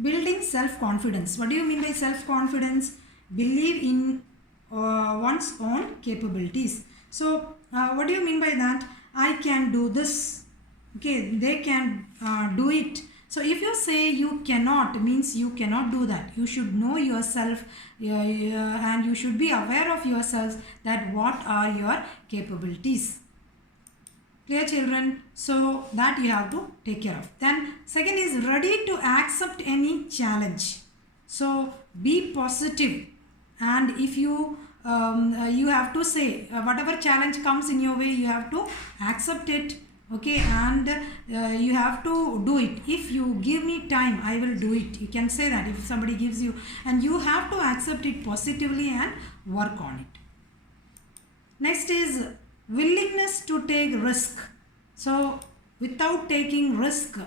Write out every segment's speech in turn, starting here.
Building self-confidence. What do you mean by self-confidence? Believe in one's own capabilities. So what do you mean by that? I can do this. Okay, they can do it. So if you say you cannot, means you cannot do that. You should know yourself and you should be aware of yourselves that what are your capabilities. Clear, children? So that you have to take care of. Then second is ready to accept any challenge. So be positive, and if you you have to say whatever challenge comes in your way, you have to accept it. Okay, and you have to do it. If you give me time, I will do it. You can say that if somebody gives you, and you have to accept it positively and work on it. Next is willingness to take risk. So without taking risk,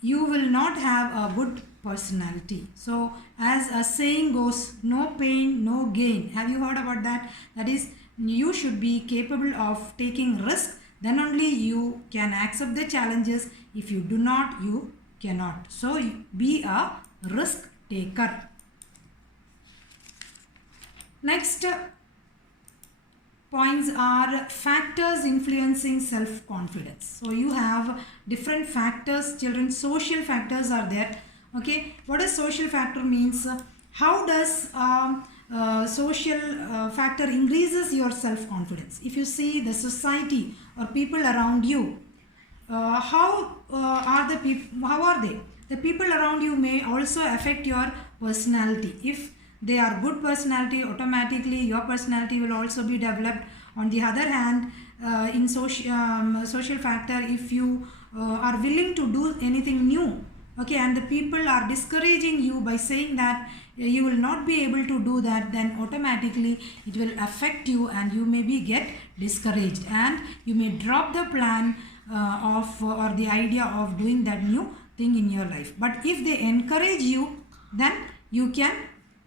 you will not have a good personality. So as a saying goes, no pain, no gain. Have you heard about that? That is, you should be capable of taking risk. Then only you can accept the challenges. If you do not, you cannot. So be a risk taker. Next points are factors influencing self-confidence. So you have different factors, children. Social factors are there. Okay, what does social factor means? How does social factor increases your self-confidence? If you see the society or people around you, how are the people? How are they? The people around you may also affect your personality. If they are good personality, automatically your personality will also be developed. On the other hand, in social factor, if you are willing to do anything new, okay, and the people are discouraging you by saying that you will not be able to do that, then automatically it will affect you and you may be get discouraged and you may drop the plan or the idea of doing that new thing in your life. But if they encourage you, then you can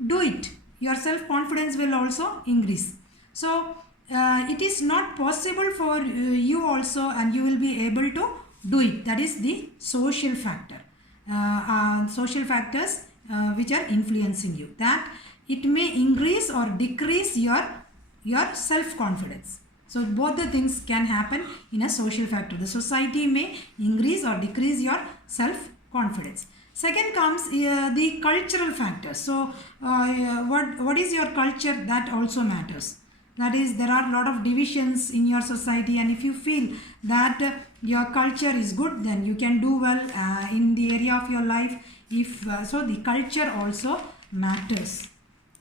do it. Your self-confidence will also increase. So it is not possible for you also, and you will be able to do it. That is the social factor. Social factors which are influencing you, that it may increase or decrease your self-confidence. So both the things can happen in a social factor. The society may increase or decrease your self-confidence. Second comes the cultural factors. So what is your culture? That also matters. That is, there are a lot of divisions in your society, and if you feel that your culture is good, then you can do well in the area of your life. If so, the culture also matters.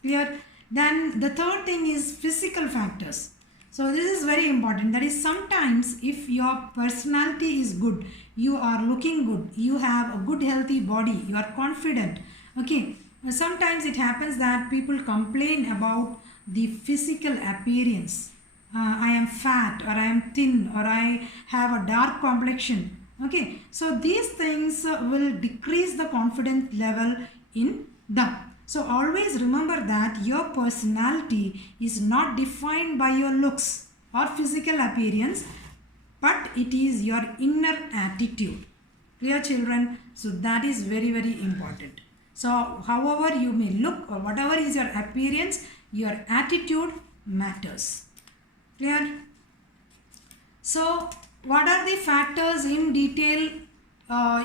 Clear? Then the third thing is physical factors. So this is very important. That is, sometimes if your personality is good, you are looking good, you have a good healthy body, you are confident. Okay, sometimes it happens that people complain about the physical appearance. I am fat, or I am thin, or I have a dark complexion. Okay, so these things will decrease the confidence level in them. So always remember that your personality is not defined by your looks or physical appearance, but it is your inner attitude. Clear, children? So that is very, very important. So however you may look or whatever is your appearance, your attitude matters. Clear? So what are the factors in detail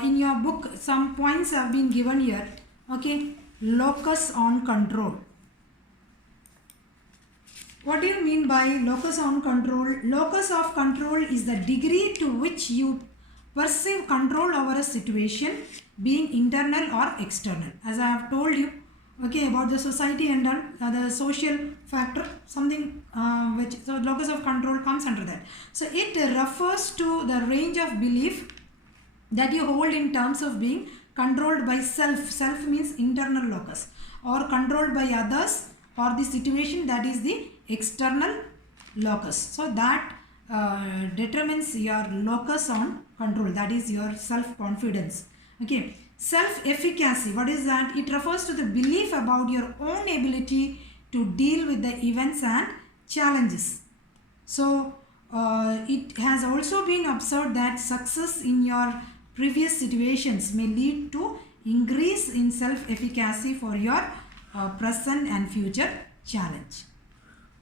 in your book? Some points have been given here. Okay. Locus on control. What do you mean by locus on control? Locus of control is the degree to which you perceive control over a situation, being internal or external. As I have told you, okay, about the society and the social factor, something so locus of control comes under that. So it refers to the range of belief that you hold in terms of being controlled by self. Self means internal locus, or controlled by others or the situation, that is the external locus. So that determines your locus on control, that is your self-confidence. Okay, self-efficacy, what is that? It refers to the belief about your own ability to deal with the events and challenges. So it has also been observed that success in your previous situations may lead to increase in self-efficacy for your present and future challenge.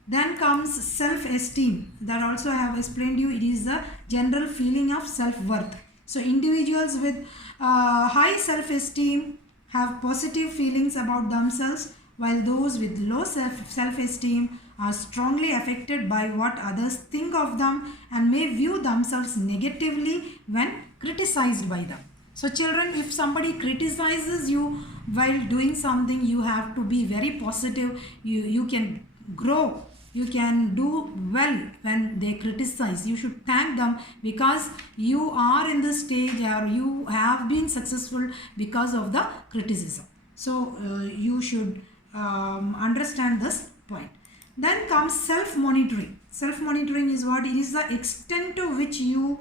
Then comes self-esteem. That also I have explained you. It is the general feeling of self-worth. So individuals with high self-esteem have positive feelings about themselves, while those with low self-esteem are strongly affected by what others think of them and may view themselves negatively when criticized by them. So children, if somebody criticizes you while doing something, you have to be very positive. You can grow. You can do well when they criticize. You should thank them because you are in this stage or you have been successful because of the criticism. So you should understand this point. Then comes self-monitoring. Self-monitoring is what? It is the extent to which you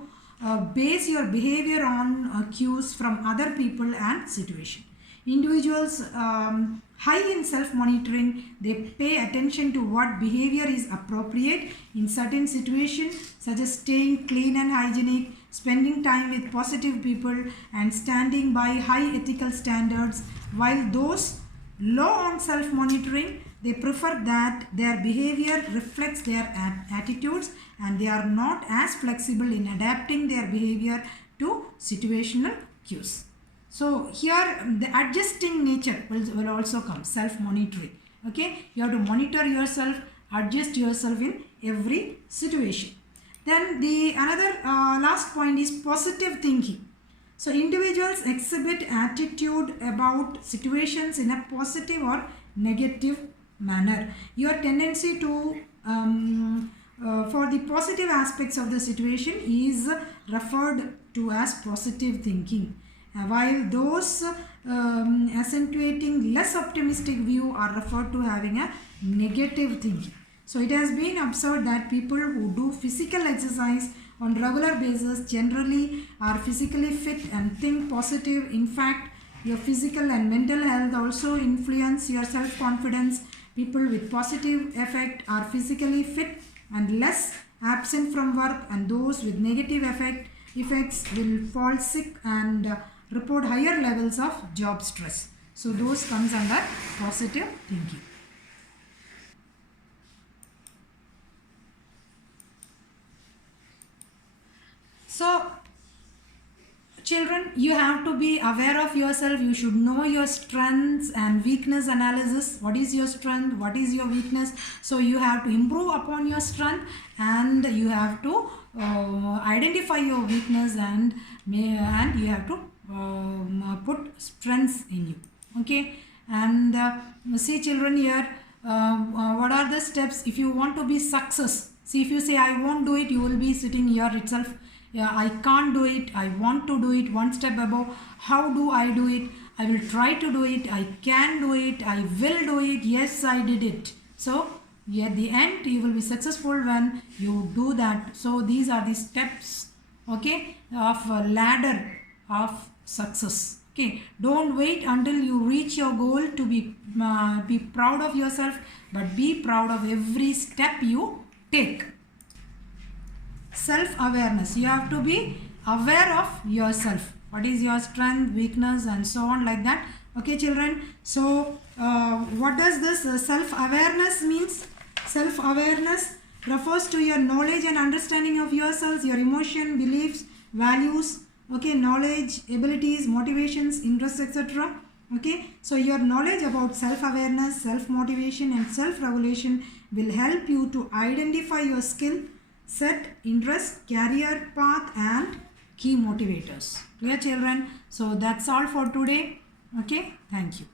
base your behavior on cues from other people and situation. Individuals high in self-monitoring, they pay attention to what behavior is appropriate in certain situations, such as staying clean and hygienic, spending time with positive people, and standing by high ethical standards, while those low on self-monitoring, they prefer that their behavior reflects their attitudes and they are not as flexible in adapting their behavior to situational cues. So here the adjusting nature will also come, self-monitoring. Okay, you have to monitor yourself, adjust yourself in every situation. Then the another last point is positive thinking. So individuals exhibit attitude about situations in a positive or negative manner. Your tendency to for the positive aspects of the situation is referred to as positive thinking, while those accentuating less optimistic view are referred to having a negative thinking. So it has been observed that people who do physical exercise on regular basis generally are physically fit and think positive. In fact, your physical and mental health also influence your self-confidence. People with positive effect are physically fit and less absent from work, and those with negative effects will fall sick and report higher levels of job stress. So those comes under positive thinking. So children, you have to be aware of yourself. You should know your strengths and weakness analysis. What is your strength? What is your weakness? So you have to improve upon your strength and you have to identify your weakness and you have to put strengths in you. Okay, and see children here, what are the steps if you want to be success? See, if you say I won't do it, you will be sitting here itself. Yeah, I can't do it, I want to do it, one step above. How do I do it? I will try to do it, I can do it, I will do it, yes, I did it. So at the end you will be successful when you do that. So these are the steps, okay, of a ladder of success. Okay, don't wait until you reach your goal to be proud of yourself, but be proud of every step you take. Self-awareness. You have to be aware of yourself. What is your strength, weakness, and so on, like that. Okay, children. So, what does this self-awareness means? Self-awareness refers to your knowledge and understanding of yourselves, your emotion, beliefs, values. Okay, knowledge, abilities, motivations, interests, etc. Okay, so your knowledge about self-awareness, self-motivation, and self-regulation will help you to identify your skill, set, interest, career path, and key motivators. Clear children? So that's all for today. Okay, thank you.